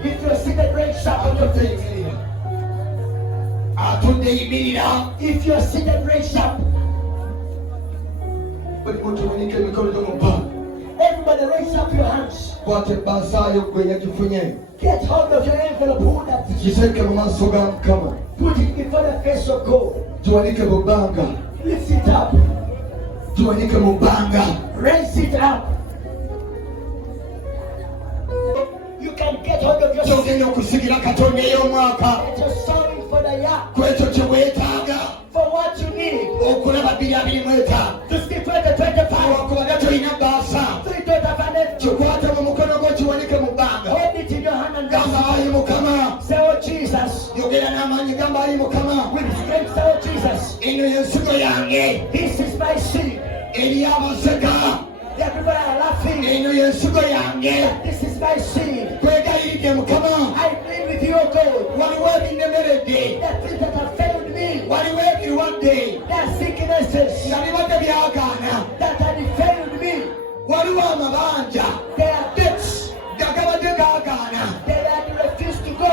If you're seated, raise up on your feet. If you're seated, raise up. Everybody raise up your hands. Get hold of your envelope. Hold that. Put it before the face of God. Lift it up. Raise it up. You can get hold of your soul. And you're sorry for the year. For what you need. To skip 2025. Hold it in your hand and say, oh Jesus. With strength, say, oh Jesus. This is my seed. Everybody are laughing. This is my seed. I believe with you, God. That things that have failed me. That sicknesses that have failed me. They are debts. They had refused to go.